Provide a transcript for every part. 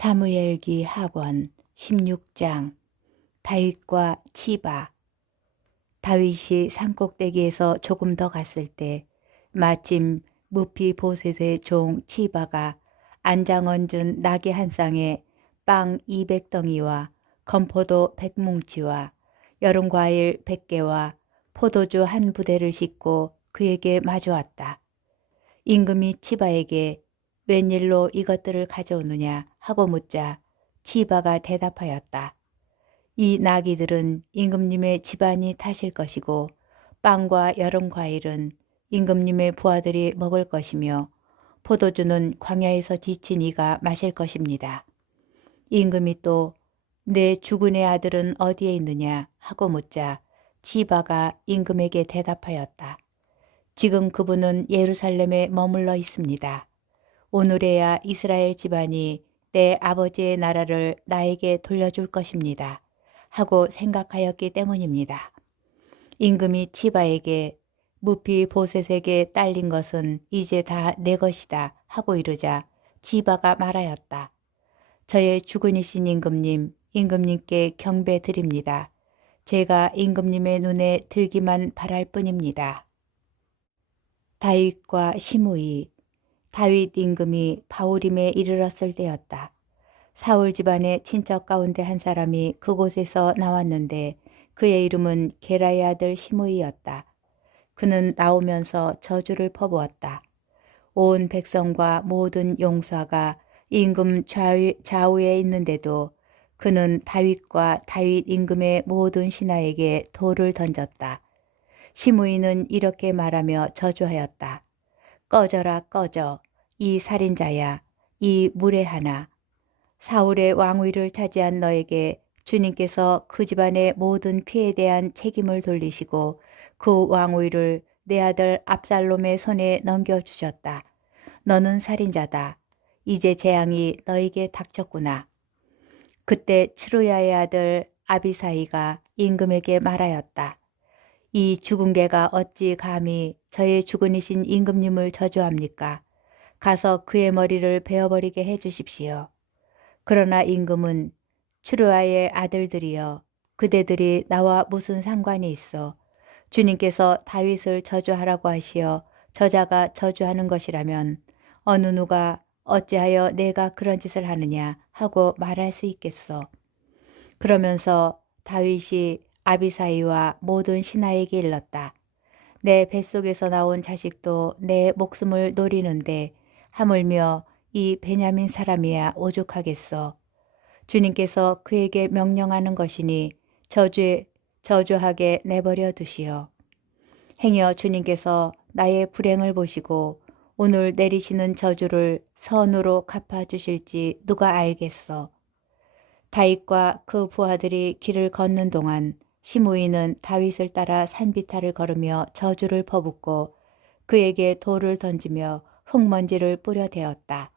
사무엘기 하권 16장. 다윗과 치바. 다윗이 산꼭대기에서 조금 더 갔을 때 마침 무피보셋의 종 치바가 안장 얹은 나귀 한 쌍에 빵 200덩이와 건포도 100뭉치와 여름과일 100개와 포도주 한 부대를 싣고 그에게 마주왔다. 임금이 치바에게 웬일로 이것들을 가져오느냐 하고 묻자 치바가 대답하였다. 이 나귀들은 임금님의 집안이 타실 것이고 빵과 여름 과일은 임금님의 부하들이 먹을 것이며 포도주는 광야에서 지친 이가 마실 것입니다. 임금이 또 내 주군의 아들은 어디에 있느냐 하고 묻자 치바가 임금에게 대답하였다. 지금 그분은 예루살렘에 머물러 있습니다. 오늘에야 이스라엘 집안이 내 아버지의 나라를 나에게 돌려줄 것입니다. 하고 생각하였기 때문입니다. 임금이 치바에게 무피보셋에게 딸린 것은 이제 다 내 것이다 하고 이르자 치바가 말하였다. 저의 주군이신 임금님, 임금님께 경배 드립니다. 제가 임금님의 눈에 들기만 바랄 뿐입니다. 다윗과 시므이. 다윗 임금이 바후림에 이르렀을 때였다. 사울 집안의 친척 가운데 한 사람이 그곳에서 나왔는데 그의 이름은 게라의 아들 시므이였다. 그는 나오면서 저주를 퍼부었다. 온 백성과 모든 용사가 임금 좌우에 있는데도 그는 다윗과 다윗 임금의 모든 신하에게 돌을 던졌다. 시므이는 이렇게 말하며 저주하였다. 꺼져라 꺼져, 이 살인자야, 이 무례하나. 사울의 왕위를 차지한 너에게 주님께서 그 집안의 모든 피해에 대한 책임을 돌리시고 그 왕위를 내 아들 압살롬의 손에 넘겨주셨다. 너는 살인자다. 이제 재앙이 너에게 닥쳤구나. 그때 츠루야의 아들 아비사이가 임금에게 말하였다. 이 죽은 개가 어찌 감히 저의 주군이신 임금님을 저주합니까? 가서 그의 머리를 베어버리게 해주십시오. 그러나 임금은 추루아의 아들들이여, 그대들이 나와 무슨 상관이 있어? 주님께서 다윗을 저주하라고 하시어 저자가 저주하는 것이라면 어느 누가 어찌하여 내가 그런 짓을 하느냐 하고 말할 수 있겠어. 그러면서 다윗이 아비사이와 모든 신하에게 일렀다. 내 뱃속에서 나온 자식도 내 목숨을 노리는데 하물며 이 베냐민 사람이야 오죽하겠어. 주님께서 그에게 명령하는 것이니 저주하게 내버려 두시오. 행여 주님께서 나의 불행을 보시고 오늘 내리시는 저주를 선으로 갚아주실지 누가 알겠어. 다윗과 그 부하들이 길을 걷는 동안 시므이는 다윗을 따라 산비탈을 걸으며 저주를 퍼붓고 그에게 돌을 던지며 흙먼지를 뿌려대었다.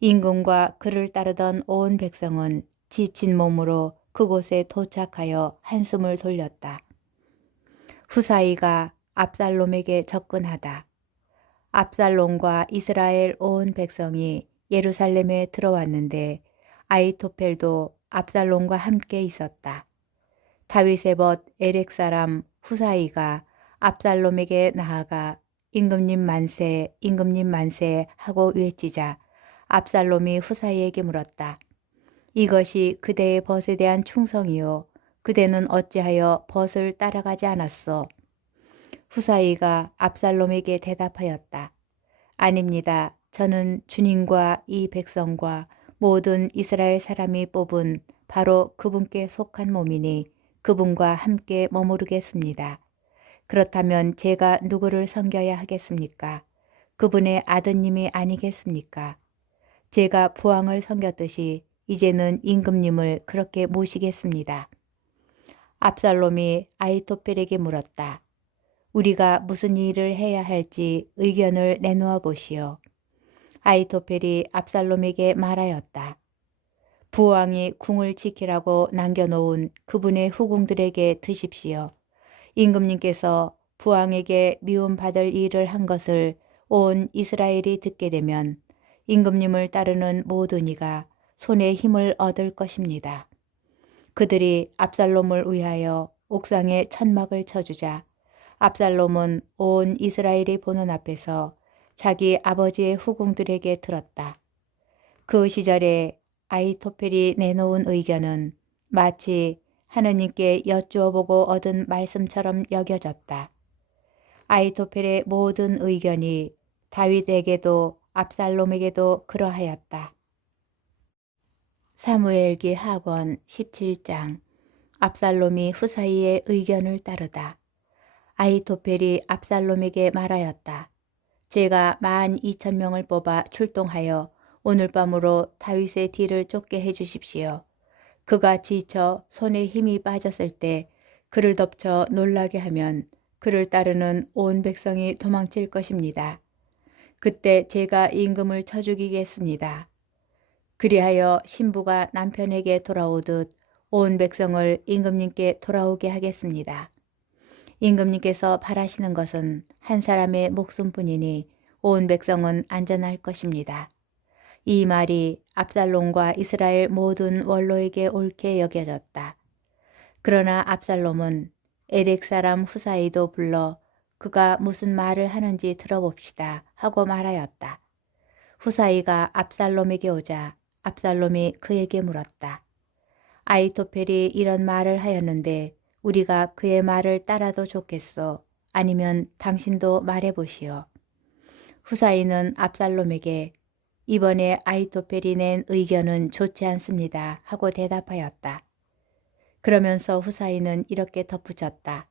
임금과 그를 따르던 온 백성은 지친 몸으로 그곳에 도착하여 한숨을 돌렸다. 후사이가 압살롬에게 접근하다. 압살롬과 이스라엘 온 백성이 예루살렘에 들어왔는데 아히토펠도 압살롬과 함께 있었다. 다윗의 벗 에렉 사람 후사이가 압살롬에게 나아가 임금님 만세, 임금님 만세 하고 외치자 압살롬이 후사이에게 물었다. 이것이 그대의 벗에 대한 충성이요. 그대는 어찌하여 벗을 따라가지 않았소? 후사이가 압살롬에게 대답하였다. 아닙니다. 저는 주님과 이 백성과 모든 이스라엘 사람이 뽑은 바로 그분께 속한 몸이니 그분과 함께 머무르겠습니다. 그렇다면 제가 누구를 섬겨야 하겠습니까? 그분의 아드님이 아니겠습니까? 제가 부왕을 섬겼듯이 이제는 임금님을 그렇게 모시겠습니다. 압살롬이 아히토펠에게 물었다. 우리가 무슨 일을 해야 할지 의견을 내놓아 보시오. 아히토펠이 압살롬에게 말하였다. 부왕이 궁을 지키라고 남겨놓은 그분의 후궁들에게 드십시오. 임금님께서 부왕에게 미움받을 일을 한 것을 온 이스라엘이 듣게 되면 임금님을 따르는 모든 이가 손에 힘을 얻을 것입니다. 그들이 압살롬을 위하여 옥상에 천막을 쳐주자 압살롬은 온 이스라엘이 보는 앞에서 자기 아버지의 후궁들에게 들었다. 그 시절에 아히토펠이 내놓은 의견은 마치 하느님께 여쭈어 보고 얻은 말씀처럼 여겨졌다. 아히토펠의 모든 의견이 다윗에게도 압살롬에게도 그러하였다. 사무엘기 하권 17장. 압살롬이 후사이의 의견을 따르다. 아히토펠이 압살롬에게 말하였다. 제가 12,000명을 뽑아 출동하여 오늘 밤으로 다윗의 뒤를 쫓게 해주십시오. 그가 지쳐 손에 힘이 빠졌을 때 그를 덮쳐 놀라게 하면 그를 따르는 온 백성이 도망칠 것입니다. 그때 제가 임금을 쳐 죽이겠습니다. 그리하여 신부가 남편에게 돌아오듯 온 백성을 임금님께 돌아오게 하겠습니다. 임금님께서 바라시는 것은 한 사람의 목숨뿐이니 온 백성은 안전할 것입니다. 이 말이 압살롬과 이스라엘 모든 원로에게 옳게 여겨졌다. 그러나 압살롬은 에렉 사람 후사이도 불러 그가 무슨 말을 하는지 들어봅시다 하고 말하였다. 후사이가 압살롬에게 오자 압살롬이 그에게 물었다. 아히토펠이 이런 말을 하였는데 우리가 그의 말을 따라도 좋겠소? 아니면 당신도 말해보시오. 후사이는 압살롬에게 이번에 아히토펠이 낸 의견은 좋지 않습니다 하고 대답하였다. 그러면서 후사이는 이렇게 덧붙였다.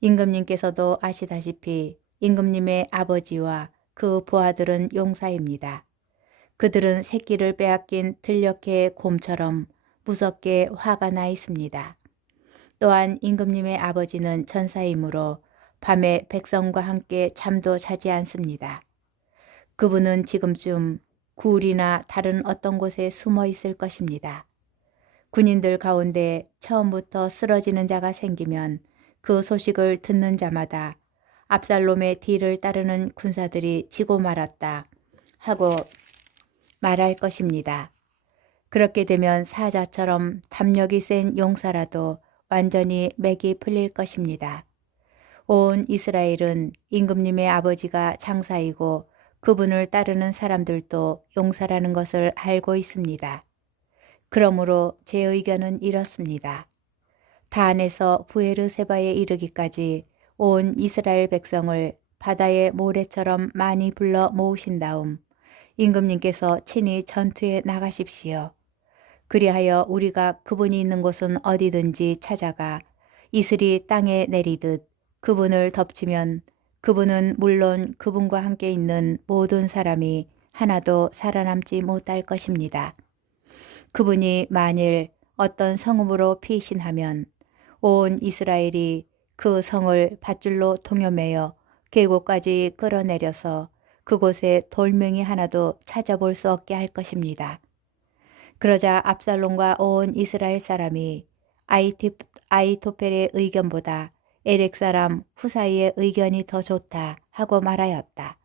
임금님께서도 아시다시피 임금님의 아버지와 그 부하들은 용사입니다. 그들은 새끼를 빼앗긴 들녘의 곰처럼 무섭게 화가 나 있습니다. 또한 임금님의 아버지는 천사이므로 밤에 백성과 함께 잠도 자지 않습니다. 그분은 지금쯤 굴이나 다른 어떤 곳에 숨어 있을 것입니다. 군인들 가운데 처음부터 쓰러지는 자가 생기면 그 소식을 듣는 자마다 압살롬의 뒤를 따르는 군사들이 지고 말았다 하고 말할 것입니다. 그렇게 되면 사자처럼 담력이 센 용사라도 완전히 맥이 풀릴 것입니다. 온 이스라엘은 임금님의 아버지가 장사이고 그분을 따르는 사람들도 용사라는 것을 알고 있습니다. 그러므로 제 의견은 이렇습니다. 단에서 부에르세바에 이르기까지 온 이스라엘 백성을 바다의 모래처럼 많이 불러 모으신 다음 임금님께서 친히 전투에 나가십시오. 그리하여 우리가 그분이 있는 곳은 어디든지 찾아가 이슬이 땅에 내리듯 그분을 덮치면 그분은 물론 그분과 함께 있는 모든 사람이 하나도 살아남지 못할 것입니다. 그분이 만일 어떤 성읍으로 피신하면 온 이스라엘이 그 성을 밧줄로 동여매어 계곡까지 끌어내려서 그곳에 돌멩이 하나도 찾아볼 수 없게 할 것입니다. 그러자 압살롬과 온 이스라엘 사람이 아히토펠의 의견보다 에렉 사람 후사이의 의견이 더 좋다 하고 말하였다.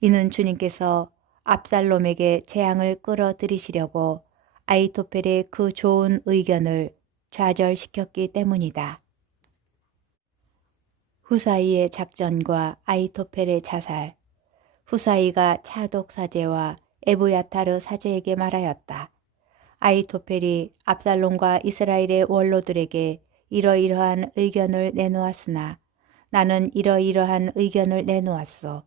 이는 주님께서 압살롬에게 재앙을 끌어들이시려고 아히토펠의 그 좋은 의견을 좌절시켰기 때문이다. 후사이의 작전과 아히토펠의 자살. 후사이가 차독 사제와 에브야타르 사제에게 말하였다. 아히토펠이 압살롬과 이스라엘의 원로들에게 이러이러한 의견을 내놓았으나 나는 이러이러한 의견을 내놓았소.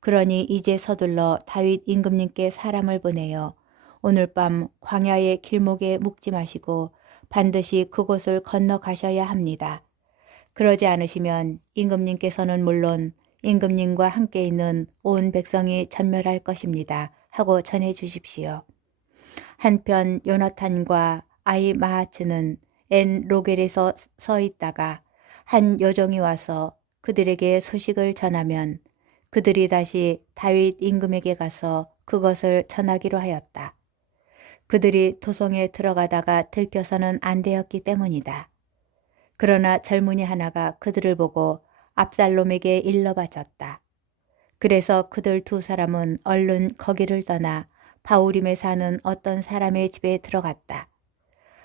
그러니 이제 서둘러 다윗 임금님께 사람을 보내어 오늘 밤 광야의 길목에 묵지 마시고 반드시 그곳을 건너가셔야 합니다. 그러지 않으시면 임금님께서는 물론 임금님과 함께 있는 온 백성이 전멸할 것입니다 하고 전해 주십시오. 한편 요나탄과 아히마아츠는 엔 로겔에서 서 있다가 한 요정이 와서 그들에게 소식을 전하면 그들이 다시 다윗 임금에게 가서 그것을 전하기로 하였다. 그들이 도성에 들어가다가 들켜서는 안 되었기 때문이다. 그러나 젊은이 하나가 그들을 보고 압살롬에게 일러 바쳤다. 그래서 그들 두 사람은 얼른 거기를 떠나 바후림에 사는 어떤 사람의 집에 들어갔다.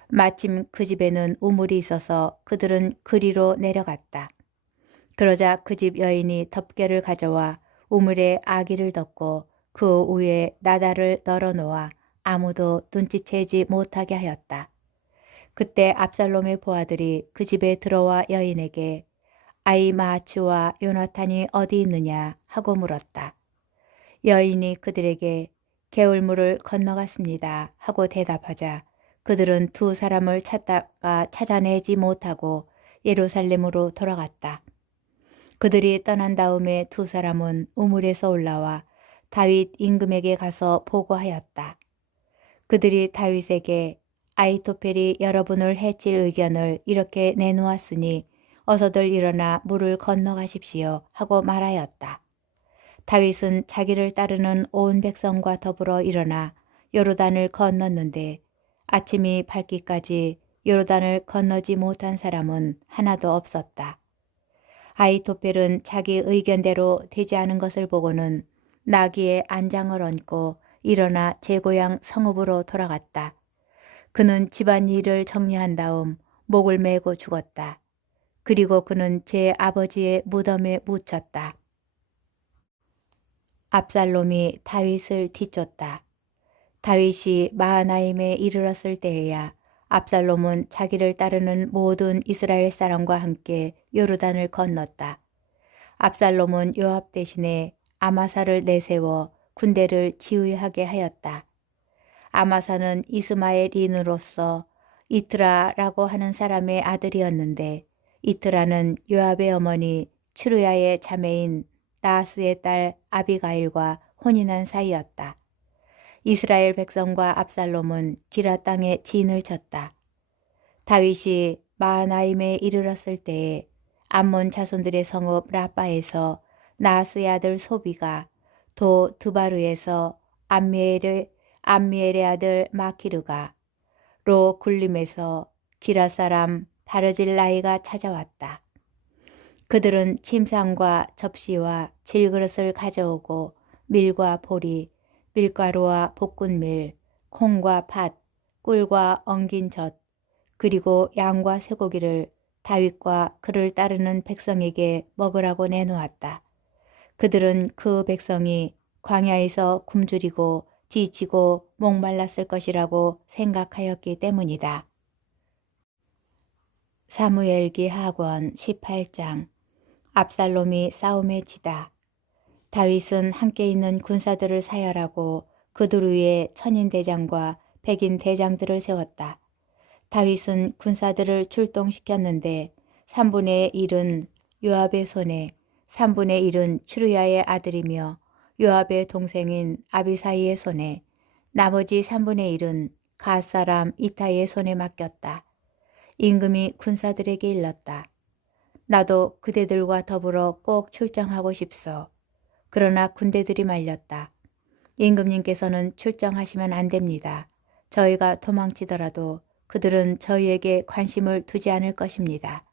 마침 그 집에는 우물이 있어서 그들은 그리로 내려갔다. 그러자 그 집 여인이 덮개를 가져와 우물에 아기를 덮고 그 위에 나달을 널어놓아 아무도 눈치채지 못하게 하였다. 그때 압살롬의 보아들이 그 집에 들어와 여인에게 아히마아츠와 요나탄이 어디 있느냐 하고 물었다. 여인이 그들에게 개울물을 건너갔습니다 하고 대답하자 그들은 두 사람을 찾다가 찾아내지 못하고 예루살렘으로 돌아갔다. 그들이 떠난 다음에 두 사람은 우물에서 올라와 다윗 임금에게 가서 보고하였다. 그들이 다윗에게 아히토펠이 여러분을 해칠 의견을 이렇게 내놓았으니 어서들 일어나 물을 건너가십시오 하고 말하였다. 다윗은 자기를 따르는 온 백성과 더불어 일어나 요르단을 건넜는데 아침이 밝기까지 요르단을 건너지 못한 사람은 하나도 없었다. 아히토펠은 자기 의견대로 되지 않은 것을 보고는 나귀에 안장을 얹고 일어나 제 고향 성읍으로 돌아갔다. 그는 집안일을 정리한 다음 목을 메고 죽었다. 그리고 그는 제 아버지의 무덤에 묻혔다. 압살롬이 다윗을 뒤쫓다. 다윗이 마하나임에 이르렀을 때에야 압살롬은 자기를 따르는 모든 이스라엘 사람과 함께 요르단을 건넜다. 압살롬은 요압 대신에 아마사를 내세워 군대를 지휘하게 하였다. 아마사는 이스마엘인으로서 이트라라고 하는 사람의 아들이었는데 이트라는 요압의 어머니 츠루야의 자매인 나하스의 딸 아비가일과 혼인한 사이였다. 이스라엘 백성과 압살롬은 기라 땅에 진을 쳤다. 다윗이 마하나임에 이르렀을 때에 암몬 자손들의 성읍 라빠에서 나하스의 아들 소비가 도 드바르에서 암미엘의 아들 마키르가 로 굴림에서 기라 사람 바르질라이가 찾아왔다. 그들은 침상과 접시와 질그릇을 가져오고 밀과 보리, 밀가루와 볶은밀, 콩과 팥, 꿀과 엉긴 젖, 그리고 양과 쇠고기를 다윗과 그를 따르는 백성에게 먹으라고 내놓았다. 그들은 그 백성이 광야에서 굶주리고 지치고 목말랐을 것이라고 생각하였기 때문이다. 사무엘기 하권 18장. 압살롬이 싸움에 지다. 다윗은 함께 있는 군사들을 사열하고 그들 위에 천인 대장과 백인 대장들을 세웠다. 다윗은 군사들을 출동시켰는데 3분의 1은 요압의 손에 3분의 1은 추루야의 아들이며 요압의 동생인 아비사이의 손에 나머지 3분의 1은 갓 사람 이타이의 손에 맡겼다. 임금이 군사들에게 일렀다. 나도 그대들과 더불어 꼭 출정하고 싶소. 그러나 군대들이 말렸다. 임금님께서는 출정하시면 안 됩니다. 저희가 도망치더라도 그들은 저희에게 관심을 두지 않을 것입니다.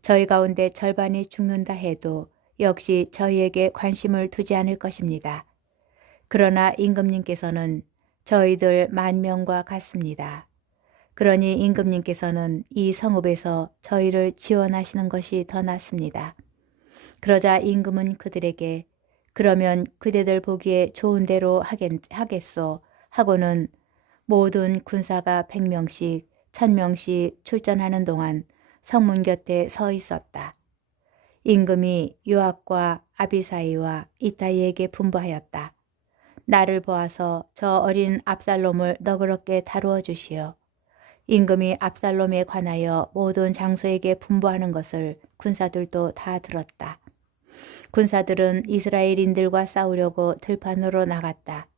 저희 가운데 절반이 죽는다 해도 역시 저희에게 관심을 두지 않을 것입니다. 그러나 임금님께서는 저희들 10,000명과 같습니다. 그러니 임금님께서는 이 성읍에서 저희를 지원하시는 것이 더 낫습니다. 그러자 임금은 그들에게 그러면 그대들 보기에 좋은 대로 하겠소 하고는 모든 군사가 100명씩 1000명씩 출전하는 동안 성문 곁에 서 있었다. 임금이 요압과 아비사이와 이타이에게 분부하였다. 나를 보아서 저 어린 압살롬을 너그럽게 다루어 주시오. 임금이 압살롬에 관하여 모든 장소에게 분부하는 것을 군사들도 다 들었다. 군사들은 이스라엘인들과 싸우려고 들판으로 나갔다.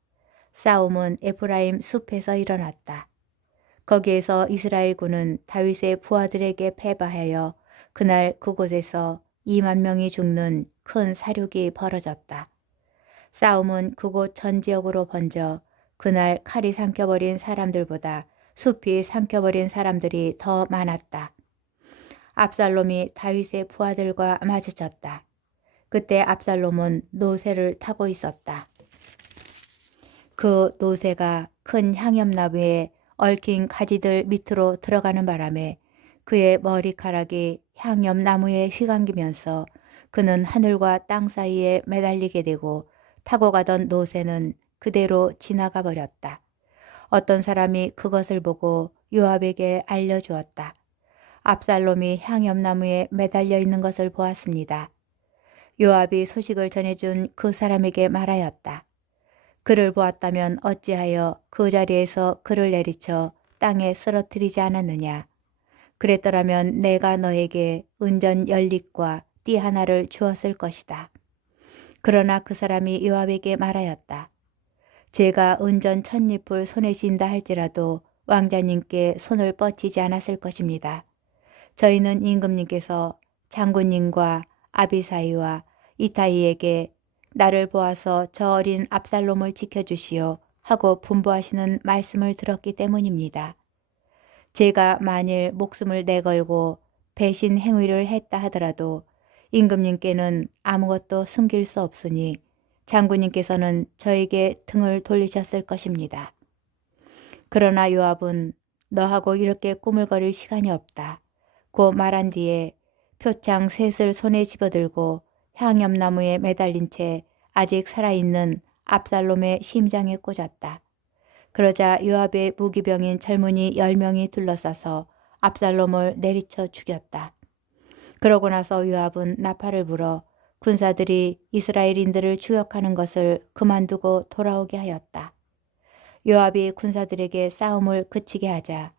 싸움은 에프라임 숲에서 일어났다. 거기에서 이스라엘군은 다윗의 부하들에게 패배하여 그날 그곳에서 20,000명이 죽는 큰 사륙이 벌어졌다. 싸움은 그곳 전 지역으로 번져 그날 칼이 삼켜버린 사람들보다 숲이 삼켜버린 사람들이 더 많았다. 압살롬이 다윗의 부하들과 마주쳤다. 그때 압살롬은 노새를 타고 있었다. 그 노새가 큰 향염나무에 얽힌 가지들 밑으로 들어가는 바람에 그의 머리카락이 향염나무에 휘감기면서 그는 하늘과 땅 사이에 매달리게 되고 타고 가던 노새는 그대로 지나가 버렸다. 어떤 사람이 그것을 보고 요압에게 알려주었다. 압살롬이 향염나무에 매달려 있는 것을 보았습니다. 요압이 소식을 전해준 그 사람에게 말하였다. 그를 보았다면 어찌하여 그 자리에서 그를 내리쳐 땅에 쓰러뜨리지 않았느냐. 그랬더라면 내가 너에게 은전 10립과 띠 하나를 주었을 것이다. 그러나 그 사람이 요압에게 말하였다. 제가 은전 1000립을 손에 쥔다 할지라도 왕자님께 손을 뻗치지 않았을 것입니다. 저희는 임금님께서 장군님과 아비사이와 이타이에게 나를 보아서 저 어린 압살롬을 지켜주시오 하고 분부하시는 말씀을 들었기 때문입니다. 제가 만일 목숨을 내걸고 배신 행위를 했다 하더라도 임금님께는 아무것도 숨길 수 없으니 장군님께서는 저에게 등을 돌리셨을 것입니다. 그러나 요압은 너하고 이렇게 꾸물거릴 시간이 없다. 고 말한 뒤에 표창 셋을 손에 집어들고 향염나무에 매달린 채 아직 살아있는 압살롬의 심장에 꽂았다. 그러자 요압의 무기병인 젊은이 10명이 둘러싸서 압살롬을 내리쳐 죽였다. 그러고 나서 요압은 나팔을 불어 군사들이 이스라엘인들을 추격하는 것을 그만두고 돌아오게 하였다. 요압이 군사들에게 싸움을 그치게 하자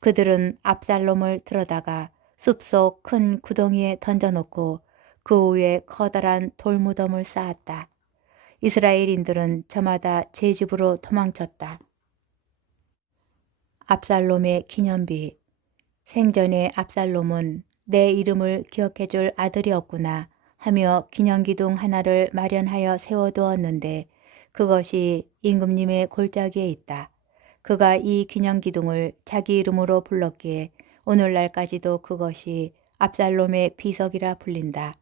그들은 압살롬을 들어다가 숲속 큰 구덩이에 던져놓고 그 위에 커다란 돌무덤을 쌓았다. 이스라엘인들은 저마다 제 집으로 도망쳤다. 압살롬의 기념비. 생전에 압살롬은 내 이름을 기억해줄 아들이 없구나 하며 기념기둥 하나를 마련하여 세워두었는데 그것이 임금님의 골짜기에 있다. 그가 이 기념기둥을 자기 이름으로 불렀기에 오늘날까지도 그것이 압살롬의 비석이라 불린다.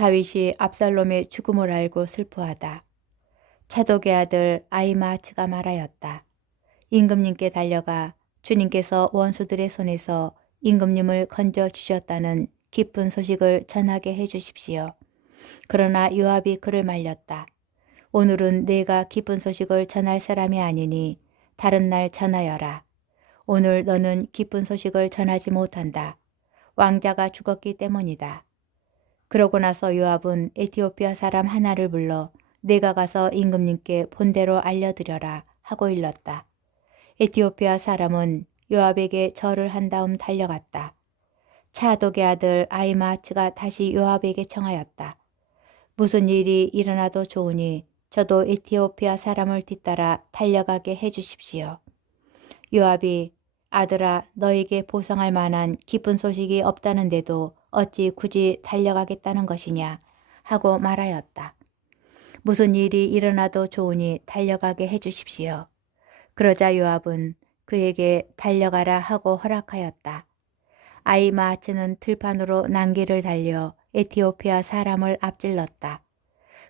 다윗이 압살롬의 죽음을 알고 슬퍼하다. 차독의 아들 아히마아츠가 말하였다. 임금님께 달려가 주님께서 원수들의 손에서 임금님을 건져주셨다는 기쁜 소식을 전하게 해주십시오. 그러나 요압이 그를 말렸다. 오늘은 내가 기쁜 소식을 전할 사람이 아니니 다른 날 전하여라. 오늘 너는 기쁜 소식을 전하지 못한다. 왕자가 죽었기 때문이다. 그러고 나서 요압은 에티오피아 사람 하나를 불러 내가 가서 임금님께 본대로 알려드려라 하고 일렀다. 에티오피아 사람은 요압에게 절을 한 다음 달려갔다. 차독의 아들 아히마아츠가 다시 요압에게 청하였다. 무슨 일이 일어나도 좋으니 저도 에티오피아 사람을 뒤따라 달려가게 해주십시오. 요압이 아들아 너에게 보상할 만한 기쁜 소식이 없다는데도 어찌 굳이 달려가겠다는 것이냐 하고 말하였다. 무슨 일이 일어나도 좋으니 달려가게 해주십시오. 그러자 요압은 그에게 달려가라 하고 허락하였다. 아히마아츠는 들판으로 난길을 달려 에티오피아 사람을 앞질렀다.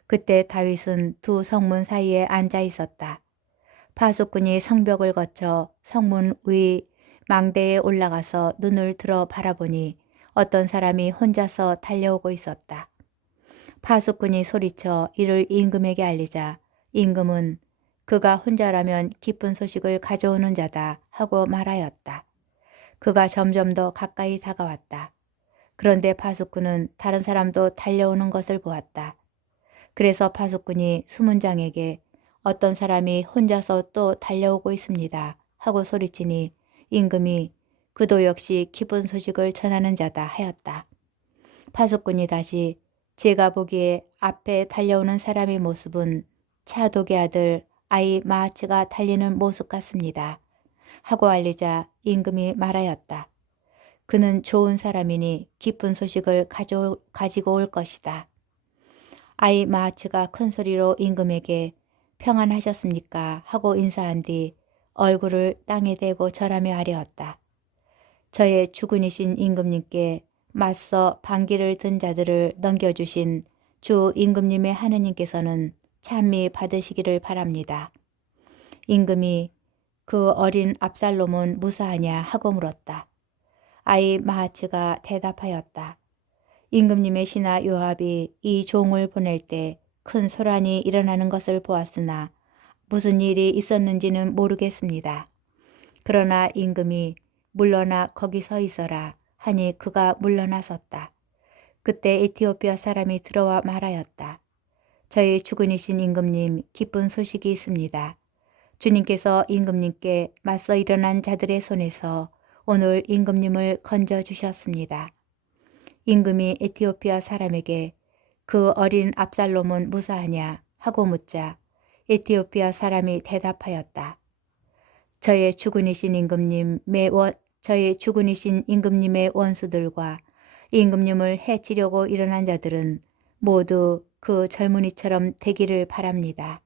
그때 다윗은 두 성문 사이에 앉아 있었다. 파수꾼이 성벽을 거쳐 성문 위 망대에 올라가서 눈을 들어 바라보니 어떤 사람이 혼자서 달려오고 있었다. 파수꾼이 소리쳐 이를 임금에게 알리자 임금은 그가 혼자라면 기쁜 소식을 가져오는 자다 하고 말하였다. 그가 점점 더 가까이 다가왔다. 그런데 파수꾼은 다른 사람도 달려오는 것을 보았다. 그래서 파수꾼이 수문장에게 어떤 사람이 혼자서 또 달려오고 있습니다 하고 소리치니 임금이 그도 역시 기쁜 소식을 전하는 자다 하였다. 파수꾼이 다시 제가 보기에 앞에 달려오는 사람의 모습은 차독의 아들 아히마아츠가 달리는 모습 같습니다 하고 알리자 임금이 말하였다. 그는 좋은 사람이니 기쁜 소식을 가지고 올 것이다. 아히마아츠가 큰 소리로 임금에게 평안하셨습니까 하고 인사한 뒤 얼굴을 땅에 대고 절하며 아뢰었다. 저의 주군이신 임금님께 맞서 반기를 든 자들을 넘겨주신 주 임금님의 하느님께서는 찬미 받으시기를 바랍니다. 임금이 그 어린 압살롬은 무사하냐 하고 물었다. 아이 마하츠가 대답하였다. 임금님의 신하 요압이 이 종을 보낼 때 큰 소란이 일어나는 것을 보았으나 무슨 일이 있었는지는 모르겠습니다. 그러나 임금이 물러나 거기 서 있어라 하니 그가 물러나섰다. 그때 에티오피아 사람이 들어와 말하였다. 저희 주군이신 임금님 기쁜 소식이 있습니다. 주님께서 임금님께 맞서 일어난 자들의 손에서 오늘 임금님을 건져주셨습니다. 임금이 에티오피아 사람에게 그 어린 압살롬은 무사하냐 하고 묻자 에티오피아 사람이 대답하였다. 저의 주군이신 임금님의 원수들과 임금님을 해치려고 일어난 자들은 모두 그 젊은이처럼 되기를 바랍니다.